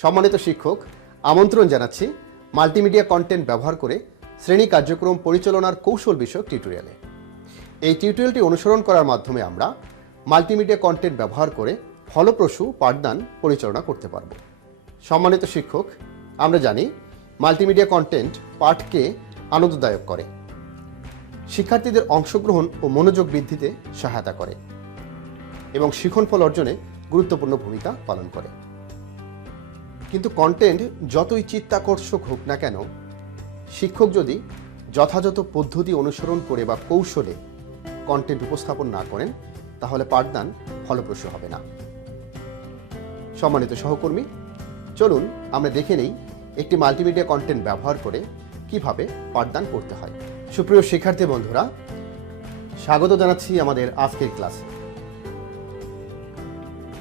সম্মানিত শিক্ষক, আমন্ত্রণ জানাচ্ছি মাল্টিমিডিয়া কন্টেন্ট ব্যবহার করে শ্রেণি কার্যক্রম পরিচালনার কৌশল বিষয়ক টিউটোরিয়ালে। এই টিউটোরিয়ালটি অনুসরণ করার মাধ্যমে আমরা মাল্টিমিডিয়া কন্টেন্ট ব্যবহার করে ফলপ্রসূ পাঠদান পরিচালনা করতে পারব। সম্মানিত শিক্ষক, আমরা জানি মাল্টিমিডিয়া কন্টেন্ট পাঠকে আনন্দদায়ক করে। শিক্ষার্থীদের অংশগ্রহণ ও মনোযোগ বৃদ্ধিতে সহায়তা করে এবং শিক্ষণফল অর্জনে গুরুত্বপূর্ণ ভূমিকা পালন করে। কিন্তু কন্টেন্ট যতই চিত্তাকর্ষক হোক না কেন, শিক্ষক যদি যথাযথ পদ্ধতি অনুসরণ করে বা কৌশলে কন্টেন্ট উপস্থাপন না করেন, তাহলে পাঠদান ফলপ্রসূ হবে না। সম্মানিত সহকর্মী, চলুন আমরা দেখে নেই একটি মাল্টিমিডিয়া কন্টেন্ট ব্যবহার করে কীভাবে পাঠদান করতে হয়। সুপ্রিয় শিক্ষার্থী বন্ধুরা, স্বাগত জানাচ্ছি আমাদের আজকের ক্লাসে।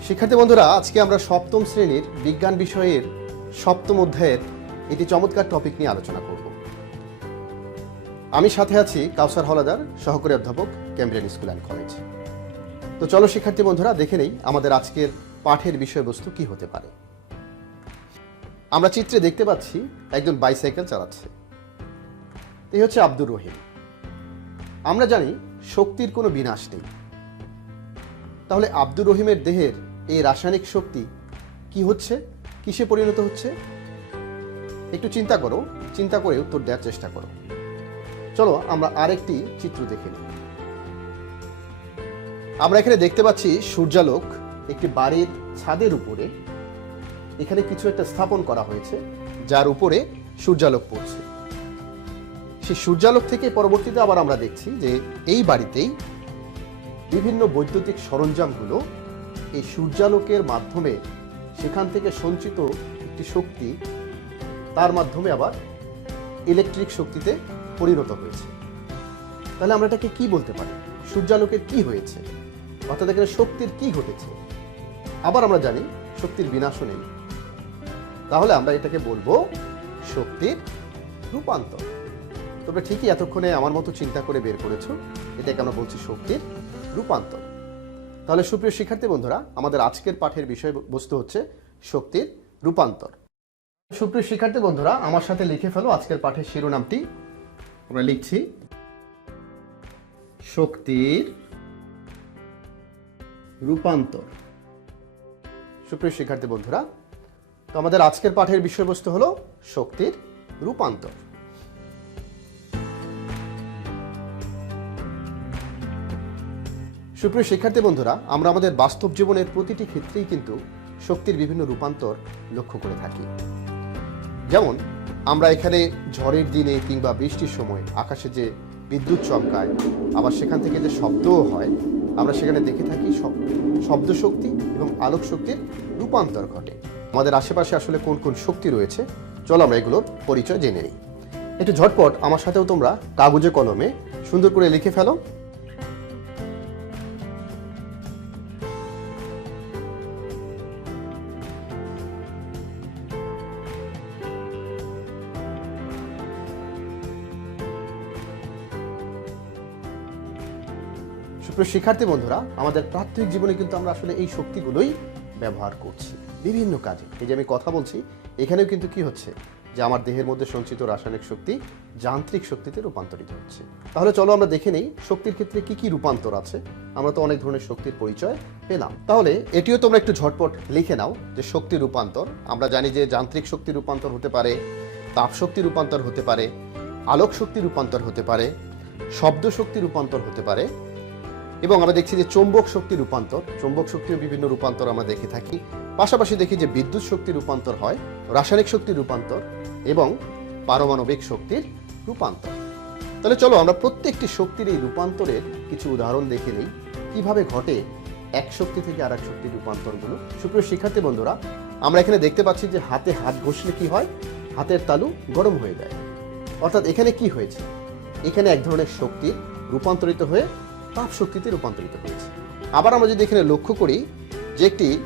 শিক্ষার্থী বন্ধুরা, আজকে আমরা সপ্তম শ্রেণির বিজ্ঞান বিষয়ের সপ্তম অধ্যায়ের একটি চমৎকার টপিক নিয়ে আলোচনা করব। আমি সাথে আছি কাউসার হলাদার, সহকারী অধ্যাপক ক্যাম্ব্রিয়ান স্কুল অ্যান্ড কলেজ তো চলো শিক্ষার্থী বন্ধুরা, দেখে নেই আমাদের আজকের পাঠের বিষয়বস্তু কি হতে পারে। আমরা চিত্রে দেখতে পাচ্ছি একজন বাইসাইকেল চালাচ্ছে। এই হচ্ছে আব্দুর রহিম। আমরা জানি শক্তির কোনো বিনাশ নেই। তাহলে আব্দুর রহিমের দেহের এই রাসায়নিক শক্তি কি হচ্ছে? কিসে পরিণত হচ্ছে? একটু চিন্তা করো, চিন্তা করে উত্তর দেওয়ার চেষ্টা করো। চলো আমরা আরেকটি চিত্র দেখে নিই। আমরা এখানে দেখতে পাচ্ছি সূর্যালোক একটি বাড়ির ছাদের উপরে, এখানে কিছু একটা স্থাপন করা হয়েছে, যার উপরে সূর্যালোক পড়ছে। সেই সূর্যালোক থেকে পরবর্তীতে আবার আমরা দেখছি যে এই বাড়িতেই বিভিন্ন বৈদ্যুতিক সরঞ্জামগুলো এই সূর্যালোকের মাধ্যমে সেখান থেকে সঞ্চিত একটি শক্তি, তার মাধ্যমে আবার ইলেকট্রিক শক্তিতে পরিণত হয়েছে। তাহলে আমরা এটাকে কি বলতে পারি? সূর্যালোকের কি হয়েছে? অর্থাৎ এখানে শক্তির কি ঘটেছে? আবার আমরা জানি শক্তির বিনাশও নেই। তাহলে আমরা এটাকে বলব শক্তির রূপান্তর। তোমরা ঠিকই এতক্ষণে আমার মতো চিন্তা করে বের করেছ। এটাকে আমরা বলছি শক্তির রূপান্তর। তাহলে সুপ্রিয় শিক্ষার্থী বন্ধুরা, আমাদের আজকের পাঠের বিষয়বস্তু হচ্ছে শক্তির রূপান্তর। সুপ্রিয় শিক্ষার্থী বন্ধুরা, আমার সাথে লিখে ফেলো আজকের পাঠের শিরোনামটি। আমরা লিখছি, শক্তির রূপান্তর। সুপ্রিয় শিক্ষার্থী বন্ধুরা, তো আমাদের আজকের পাঠের বিষয়বস্তু হলো শক্তির রূপান্তর। সুপ্রিয় শিক্ষার্থী বন্ধুরা, আমরা আমাদের বাস্তব জীবনের প্রতিটি ক্ষেত্রেই কিন্তু শক্তির বিভিন্ন রূপান্তর লক্ষ্য করে থাকি। যেমন, আমরা এখানে ঝড়ের দিনে কিংবা বৃষ্টির সময় আকাশে যে বিদ্যুৎ চমকায়, আবার সেখান থেকে যে শব্দও হয়, আমরা সেখানে দেখে থাকি শব- শব্দ শক্তি এবং আলোক শক্তির রূপান্তর ঘটে। আমাদের আশেপাশে আসলে কোন কোন শক্তি রয়েছে, চলো আমরা এগুলোর পরিচয় জেনে নিই। একটু ঝটপট আমার সাথেও তোমরা কাগজে কলমে সুন্দর করে লিখে ফেলো সুপ্রিয় শিক্ষার্থী বন্ধুরা, আমাদের প্রাত্যহিক জীবনে কিন্তু আমরা আসলে এই শক্তিগুলোই ব্যবহার করছি, বিভিন্ন কাজে। এই যে আমি কথা বলছি, এখানেও কিন্তু কি হচ্ছে? যে আমার দেহের মধ্যে সঞ্চিত রাসায়নিক শক্তি যান্ত্রিক শক্তিতে রূপান্তরিত হচ্ছে। তাহলে চলো আমরা দেখে নেই, শক্তির ক্ষেত্রে কি কি রূপান্তর আছে? আমরা তো অনেক ধরনের শক্তির পরিচয় পেলাম। তাহলে এটিও তোমরা একটু ঝটপট লিখে নাও যে শক্তি রূপান্তর। আমরা জানি যে যান্ত্রিক শক্তি রূপান্তর হতে পারে, তাপ শক্তি রূপান্তর হতে পারে, আলোক শক্তি রূপান্তর হতে পারে, শব্দ শক্তি রূপান্তর হতে পারে এবং আমরা দেখছি যে চৌম্বক শক্তি রূপান্তর, চৌম্বক শক্তিও বিভিন্ন রূপান্তর আমরা দেখে থাকি। পাশাপাশি দেখি যে বিদ্যুৎ শক্তি রূপান্তর হয়, রাসায়নিক শক্তি রূপান্তর এবং পারমাণবিক শক্তির রূপান্তর। তাহলে চলো আমরা প্রত্যেকটি শক্তির এই রূপান্তরের কিছু উদাহরণ দেখে নিই। কীভাবে ঘটে এক শক্তি থেকে আর এক শক্তির রূপান্তরগুলো? সুপ্রিয় শিক্ষার্থী বন্ধুরা, আমরা এখানে দেখতে পাচ্ছি যে হাতে হাত ঘষলে কি হয়? হাতের তালু গরম হয়ে যায়। অর্থাৎ এখানে কি হয়েছে? এখানে এক ধরনের শক্তি রূপান্তরিত হয়ে তাপ শক্তিতে রূপান্তরিত হয়েছে। আবার আমরা যদি এখানে লক্ষ্য করি যে একটি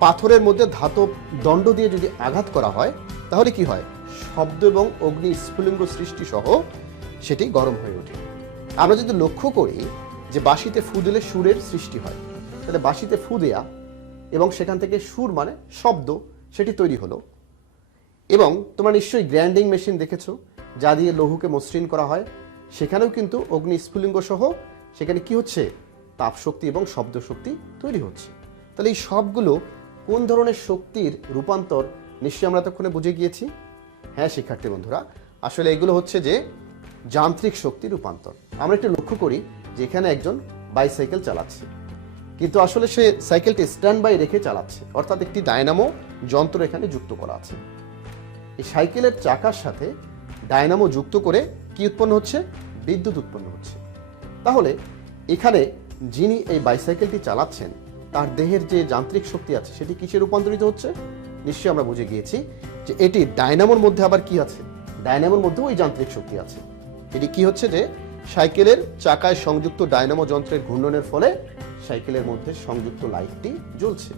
পাথরের মধ্যে ধাতব দণ্ড দিয়ে যদি আঘাত করা হয়, তাহলে কি হয়? শব্দ এবং অগ্নি স্ফুলিঙ্গ সৃষ্টি সহ সেটি গরম হয়ে ওঠে। আমরা যদি লক্ষ্য করি যে বাঁশিতে ফু দিলে সুরের সৃষ্টি হয়, তাহলে বাঁশিতে ফু দেয়া এবং সেখান থেকে সুর মানে শব্দ, সেটি তৈরি হলো। এবং তোমরা নিশ্চয়ই গ্র্যান্ডিং মেশিন দেখেছ, যা দিয়ে লৌহকে মসৃণ করা হয়। সেখানেও কিন্তু অগ্নি স্ফুলিঙ্গ সহ সেখানে কি হচ্ছে? তাপ শক্তি এবং শব্দ শক্তি তৈরি হচ্ছে। তাহলে এই সবগুলো কোন ধরনের শক্তির রূপান্তর নিশ্চয়ই আমরা ততক্ষণে বুঝে গিয়েছি? হ্যাঁ শিক্ষার্থী বন্ধুরা, আসলে এগুলো হচ্ছে যে যান্ত্রিক শক্তি রূপান্তর। আমরা একটু লক্ষ্য করি যে এখানে একজন বাইসাইকেল চালাচ্ছে। কিন্তু আসলে সে সাইকেলটি স্ট্যান্ড বাই রেখে চালাচ্ছে। অর্থাৎ একটি ডায়নামো যন্ত্র এখানে যুক্ত করা আছে। এই সাইকেলের চাকার সাথে ডায়নামো যুক্ত করে কি উৎপন্ন হচ্ছে? বিদ্যুৎ উৎপন্ন হচ্ছে। তাহলে, এখানে যিনি এই বাইসাইকেলটি চালাচ্ছেন, তার দেহের যে যান্ত্রিক শক্তি আছে, সেটি কিসে রূপান্তরিত হচ্ছে? নিশ্চয়ই আমরা বুঝে গিয়েছি যে এটি ডায়নামোর মধ্যে আবার কি আছে? ডায়নামোর মধ্যেও ওই যান্ত্রিক শক্তি আছে। এটি কি হচ্ছে যে, সাইকেলের চাকায় সংযুক্ত ডায়নামো যন্ত্রের ঘূর্ণনের ফলে সাইকেলের মধ্যে সংযুক্ত লাইটটি জ্বলছে।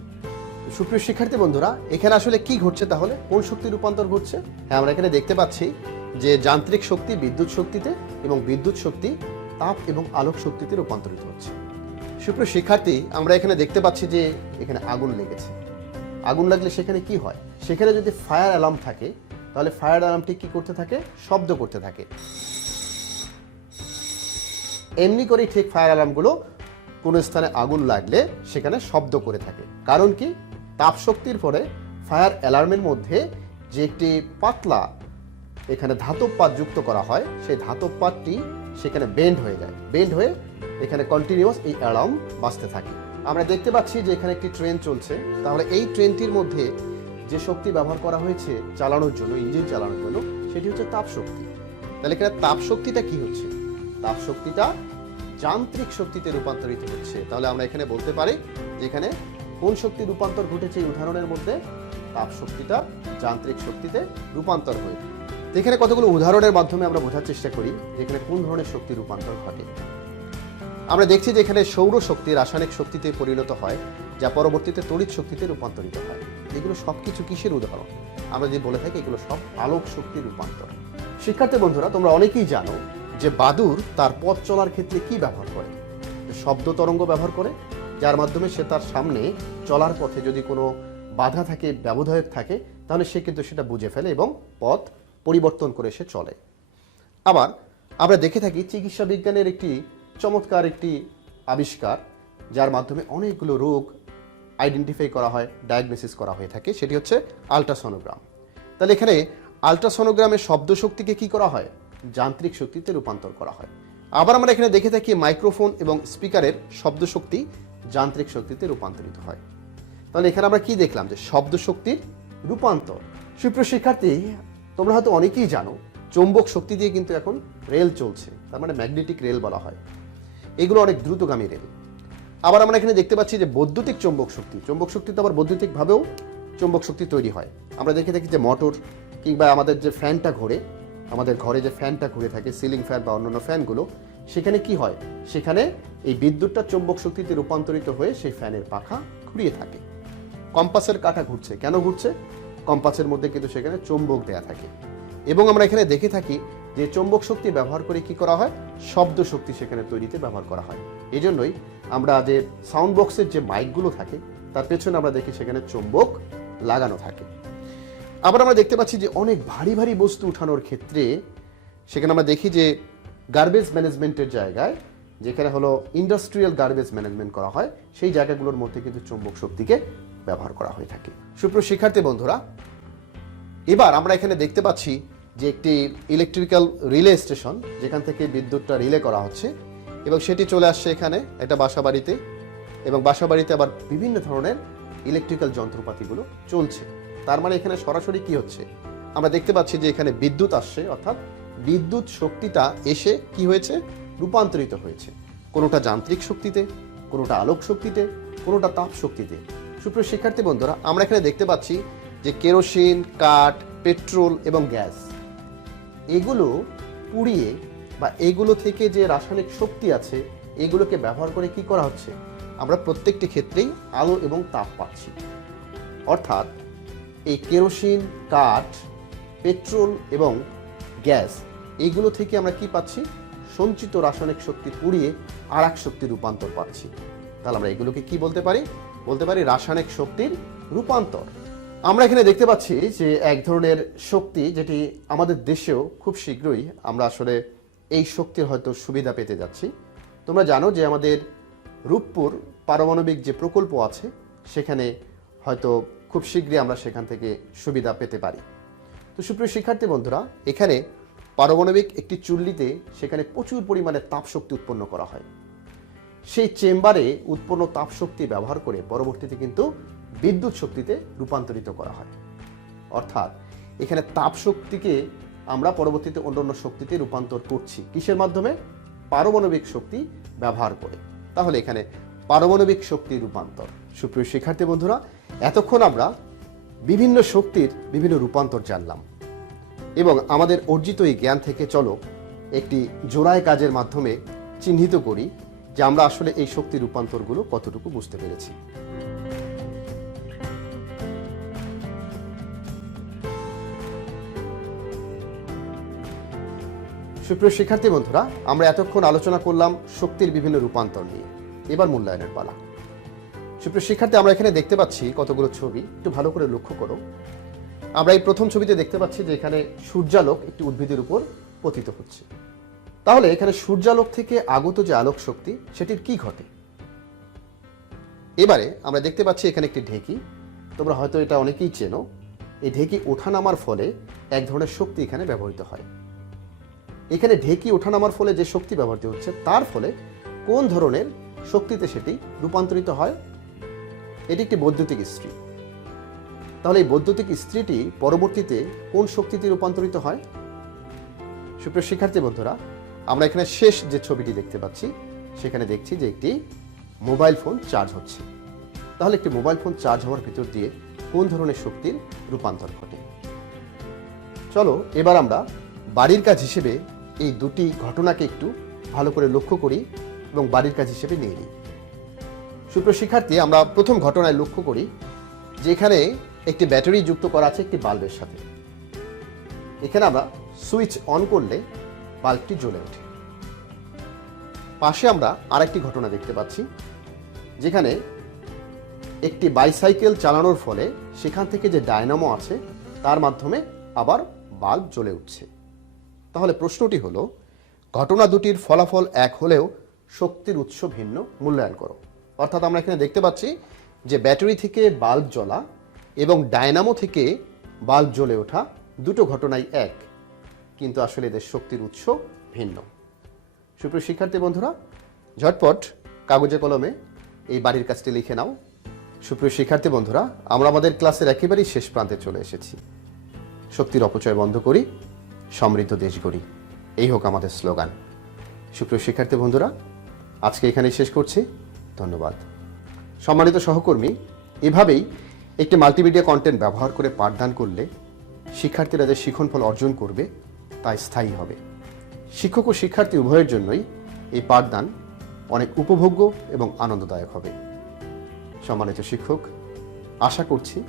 সুপ্রিয় শিক্ষার্থী বন্ধুরা, এখানে আসলে কি ঘটছে তাহলে? কোন শক্তি রূপান্তর ঘটছে? হ্যাঁ আমরা এখানে দেখতে পাচ্ছি যে যান্ত্রিক শক্তি বিদ্যুৎ শক্তিতে এবং বিদ্যুৎ শক্তি তাপ এবং আলোক শক্তিতে রূপান্তরিত হচ্ছে। সুপ্রিয় শিক্ষার্থী, আমরা এখানে দেখতে পাচ্ছি যে এখানে আগুন লেগেছে। আগুন লাগলে সেখানে কি হয়? সেখানে যদি ফায়ার অ্যালার্ম থাকে, তাহলে ফায়ার অ্যালার্মটি কি করতে থাকে? শব্দ করতে থাকে। এমনি করেই ঠিক ফায়ার অ্যালার্মগুলো কোনো স্থানে আগুন লাগলে সেখানে শব্দ করে থাকে। কারণ কি? তাপ শক্তির পরে ফায়ার অ্যালার্মের মধ্যে যে একটি পাতলা এখানে ধাতব পাত যুক্ত করা হয়, সেই ধাতব পাতটি সেখানে বেন্ড হয়ে যায়। বেন্ড হয়ে এখানে কন্টিনিউয়াস এই অ্যালার্ম বাঁচতে থাকে। আমরা দেখতে পাচ্ছি যে এখানে একটি ট্রেন চলছে। তাহলে এই ট্রেনটির মধ্যে যে শক্তি ব্যবহার করা হয়েছে চালানোর জন্য ইঞ্জিন চালানোর জন্য, সেটি হচ্ছে তাপ শক্তি। তাহলে এখানে তাপ শক্তিটা কি হচ্ছে? তাপ শক্তিটা যান্ত্রিক শক্তিতে রূপান্তরিত হচ্ছে। তাহলে আমরা এখানে বলতে পারি যে এখানে কোন শক্তি রূপান্তর ঘটেছে এই উদাহরণের মধ্যে? তাপ শক্তিটা যান্ত্রিক শক্তিতে রূপান্তর হয়ে তো এখানে কতগুলো উদাহরণের মাধ্যমে আমরা বোঝার চেষ্টা করি যে এখানে কোন ধরনের শক্তি রূপান্তর ঘটে। আমরা দেখছি যে এখানে সৌর শক্তি রাসায়নিক শক্তিতে পরিণত হয়, যা পরবর্তীতে তড়িৎ শক্তিতে রূপান্তরিত হয়। এগুলো সব কিছু কিসের উদাহরণ? আমরা যদি বলে থাকি এগুলো সব আলোক শক্তির রূপান্তর। শিক্ষার্থী বন্ধুরা, তোমরা অনেকেই জানো যে বাদুর তার পথ চলার ক্ষেত্রে কি ব্যবহার করে? শব্দ তরঙ্গ ব্যবহার করে, যার মাধ্যমে সে তার সামনে চলার পথে যদি কোনো বাধা থাকে, ব্যবধায়ক থাকে, তাহলে সে কিন্তু সেটা বুঝে ফেলে এবং পথ পরিবর্তন করে সে চলে। আবার আমরা দেখে থাকি চিকিৎসা বিজ্ঞানের একটি চমৎকার একটি আবিষ্কার, যার মাধ্যমে অনেকগুলো রোগ আইডেন্টিফাই করা হয় ডায়াগনোসিস করা হয়ে থাকে। সেটি হচ্ছে আলট্রাসোনোগ্রাম তাহলে এখানে আলট্রাসোনোগ্রামের শব্দ শক্তিকে কি করা হয়? যান্ত্রিক শক্তিতে রূপান্তর করা হয়। আবার আমরা এখানে দেখে থাকি মাইক্রোফোন এবং স্পিকারের শব্দ শক্তি যান্ত্রিক শক্তিতে রূপান্তরিত হয়। তাহলে এখানে আমরা কি দেখলাম? যে শব্দ শক্তির রূপান্তর। সুপ্রিয় শিক্ষার্থী তোমরা হয়তো অনেকেই জানো, চৌম্বক শক্তি দিয়ে কিন্তু এখন রেল চলছে, তার মানে ম্যাগনেটিক রেল বলা হয়। এগুলো অনেক দ্রুতগামী রেল। আবার আমরা এখানে দেখতে পাচ্ছি যে বৈদ্যুতিক চৌম্বক শক্তি চৌম্বক শক্তি তো আবার বৈদ্যুতিকভাবেও চৌম্বক শক্তি তৈরি হয়। আমরা দেখে থাকি যে মোটর কিংবা আমাদের যে ফ্যানটা ঘোরে, আমাদের ঘরে যে ফ্যানটা ঘুরে থাকে, সিলিং ফ্যান বা অন্যান্য ফ্যানগুলো, সেখানে কি হয়? সেখানে এই বিদ্যুৎটা চৌম্বক শক্তিতে রূপান্তরিত হয়ে সেই ফ্যানের পাখা ঘুরিয়ে থাকে। কম্পাসের কাঁটা ঘুরছে। কেন ঘুরছে? কম্পাসের মধ্যে কিন্তু সেখানে চৌম্বক দেয়া থাকে। এবং আমরা এখানে দেখে থাকি যে চৌম্বক শক্তি ব্যবহার করে কি করা হয়? শব্দ শক্তি সেখানে তৈরিতে ব্যবহার করা হয়। এই জন্যই আমরা যে সাউন্ড বক্সের যে মাইকগুলো থাকে, তার পেছনে আমরা দেখি সেখানে চৌম্বক লাগানো থাকে। আবার আমরা দেখতে পাচ্ছি যে অনেক ভারী ভারী বস্তু উঠানোর ক্ষেত্রে সেখানে আমরা দেখি যে গার্বেজ ম্যানেজমেন্টের জায়গায় যেখানে হলো ইন্ডাস্ট্রিয়াল গার্বেজ ম্যানেজমেন্ট করা হয়, সেই জায়গাগুলোর মধ্যে কিন্তু চৌম্বক শক্তিকে ব্যবহার করা হয়ে থাকে। সুপ্রিয় শিক্ষার্থী বন্ধুরা, এবার আমরা এখানে দেখতে পাচ্ছি যে একটি ইলেকট্রিক্যাল রিলে স্টেশন যেখান থেকে বিদ্যুৎটা রিলে করা হচ্ছে, এবং সেটি চলে আসছে এখানে একটা বাসা বাড়িতে এবং বাসা বাড়িতে আবার বিভিন্ন ধরনের ইলেকট্রিক্যাল যন্ত্রপাতিগুলো চলছে। তার মানে এখানে সরাসরি কি হচ্ছে? আমরা দেখতে পাচ্ছি যে এখানে বিদ্যুৎ আসছে, অর্থাৎ বিদ্যুৎ শক্তিটা এসে কি হয়েছে? রূপান্তরিত হয়েছে। কোনোটা যান্ত্রিক শক্তিতে, কোনোটা আলোক শক্তিতে, কোনোটা তাপ শক্তিতে। সুপ্রিয় শিক্ষার্থী বন্ধুরা, আমরা এখানে দেখতে পাচ্ছি যে কেরোসিন, কাঠ, পেট্রোল এবং গ্যাস, এগুলো পুড়িয়ে বা এগুলো থেকে যে রাসায়নিক শক্তি আছে, এগুলোকে ব্যবহার করে কি করা হচ্ছে? আমরা প্রত্যেকটি ক্ষেত্রেই আলো এবং তাপ পাচ্ছি। অর্থাৎ এই কেরোসিন, কাঠ, পেট্রোল এবং গ্যাস, এগুলো থেকে আমরা কি পাচ্ছি? সঞ্চিত রাসায়নিক শক্তি পুড়িয়ে আর এক শক্তি রূপান্তর পাচ্ছি। তাহলে আমরা এগুলোকে কি বলতে পারি? বলতে পারি, রাসায়নিক শক্তির রূপান্তর। আমরা এখানে দেখতে পাচ্ছি যে এক ধরনের শক্তি যেটি আমাদের দেশেও খুব শীঘ্রই আমরা আসলে এই শক্তির হয়তো সুবিধা পেতে যাচ্ছি। তোমরা জানো যে আমাদের রূপপুর পারমাণবিক যে প্রকল্প আছে, সেখানে হয়তো খুব শীঘ্রই আমরা সেখান থেকে সুবিধা পেতে পারি। তো সুপ্রিয় শিক্ষার্থী বন্ধুরা, এখানে পারমাণবিক একটি চুল্লিতে সেখানে প্রচুর পরিমাণে তাপশক্তি উৎপন্ন করা হয়। সেই চেম্বারে উৎপন্ন তাপশক্তি ব্যবহার করে পরবর্তীতে কিন্তু বিদ্যুৎ শক্তিতে রূপান্তরিত করা হয়। অর্থাৎ এখানে তাপশক্তিকে আমরা পরবর্তীতে অন্যান্য শক্তিতে রূপান্তর করছি। কিসের মাধ্যমে? পারমাণবিক শক্তি ব্যবহার করে। তাহলে এখানে পারমাণবিক শক্তি রূপান্তর। সুপ্রিয় শিক্ষার্থী বন্ধুরা, এতক্ষণ আমরা বিভিন্ন শক্তির বিভিন্ন রূপান্তর জানলাম এবং আমাদের অর্জিত এই জ্ঞান থেকে চলো একটি জোড়ায় কাজের মাধ্যমে চিহ্নিত করি। যে আমরা আসলে এই শক্তি রূপান্তরগুলো কতটুকু বুঝতে পেরেছি। সুপ্রিয় শিক্ষার্থী বন্ধুরা, আমরা এতক্ষণ আলোচনা করলাম শক্তির বিভিন্ন রূপান্তর নিয়ে। এবার মূল্যায়নের পালা। সুপ্রিয় শিক্ষার্থী, আমরা এখানে দেখতে পাচ্ছি কতগুলো ছবি। একটু ভালো করে লক্ষ্য করো। আমরা এই প্রথম ছবিতে দেখতে পাচ্ছি যে এখানে সূর্যালোক একটি উদ্ভিদের উপর পতিত হচ্ছে। তাহলে এখানে সূর্যালোক থেকে আগত যে আলোক শক্তি, সেটির কি ঘটে? এবারে আমরা দেখতে পাচ্ছি এখানে একটি ঢেকি। তোমরা হয়তো এটা অনেকেই চেনো। এই ঢেকি ওঠানামার ফলে এক ধরনের শক্তি এখানে ব্যবহৃত হয়। এখানে ঢেকি ওঠানামার ফলে যে শক্তি ব্যবহৃত হচ্ছে, তার ফলে কোন ধরনের শক্তিতে সেটি রূপান্তরিত হয়? এটি একটি বৈদ্যুতিক ইস্ত্রি তাহলে এই বৈদ্যুতিক ইস্ত্রিটি পরবর্তীতে কোন শক্তিতে রূপান্তরিত হয়? সুপ্রিয় শিক্ষার্থী বন্ধুরা আমরা এখানে শেষ যে ছবিটি দেখতে পাচ্ছি, সেখানে দেখছি যে একটি মোবাইল ফোন চার্জ হচ্ছে। তাহলে একটি মোবাইল ফোন চার্জ হওয়ার ভিতর দিয়ে কোন ধরনের শক্তির রূপান্তর ঘটে? চলো, এবার আমরা বাড়ির কাজ হিসেবে এই দুটি ঘটনাকে একটু ভালো করে লক্ষ্য করি এবং বাড়ির কাজ হিসেবে নিয়ে নিই। সুপ্রিয় শিক্ষার্থী, আমরা প্রথম ঘটনায় লক্ষ্য করি যেখানে একটি ব্যাটারি যুক্ত করা আছে একটি বাল্বের সাথে। এখানে আমরা সুইচ অন করলে বাল্বটি জ্বলে ওঠে। পাশে আমরা আরেকটি ঘটনা দেখতে পাচ্ছি, যেখানে একটি বাইসাইকেল চালানোর ফলে সেখান থেকে যে ডায়নামো আছে, তার মাধ্যমে আবার বাল্ব জ্বলে উঠছে। তাহলে প্রশ্নটি হলো, ঘটনা দুটির ফলাফল এক হলেও শক্তির উৎস ভিন্ন, মূল্যায়ন করো। অর্থাৎ আমরা এখানে দেখতে পাচ্ছি যে ব্যাটারি থেকে বাল্ব জ্বলা এবং ডায়নামো থেকে বাল্ব জ্বলে ওঠা দুটো ঘটনাই এক। কিন্তু আসলে এদের শক্তির উৎস ভিন্ন। সুপ্রিয় শিক্ষার্থী বন্ধুরা, ঝটপট কাগজে কলমে এই বাড়ির কাজটি লিখে নাও। সুপ্রিয় শিক্ষার্থী বন্ধুরা, আমরা আমাদের ক্লাসের একেবারেই শেষ প্রান্তে চলে এসেছি। শক্তির অপচয় বন্ধ করি, সমৃদ্ধ দেশ গড়ি। এই হোক আমাদের স্লোগান। সুপ্রিয় শিক্ষার্থী বন্ধুরা, আজকে এখানেই শেষ করছি। ধন্যবাদ। সম্মানিত সহকর্মী, এভাবেই একটি মাল্টিমিডিয়া কন্টেন্ট ব্যবহার করে পাঠদান করলে শিক্ষার্থীরা যে শিক্ষণফল অর্জন করবে তা স্থায়ী হবে। শিক্ষক ও শিক্ষার্থী উভয়ের জন্যই এই পাঠদান অনেক উপভোগ্য এবং আনন্দদায়ক হবে। সম্মানিত শিক্ষক, আশা করছি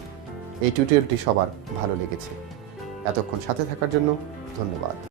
এই টিউটোরিয়ালটি সবার ভালো লেগেছে। এতক্ষণ সাথে থাকার জন্য ধন্যবাদ।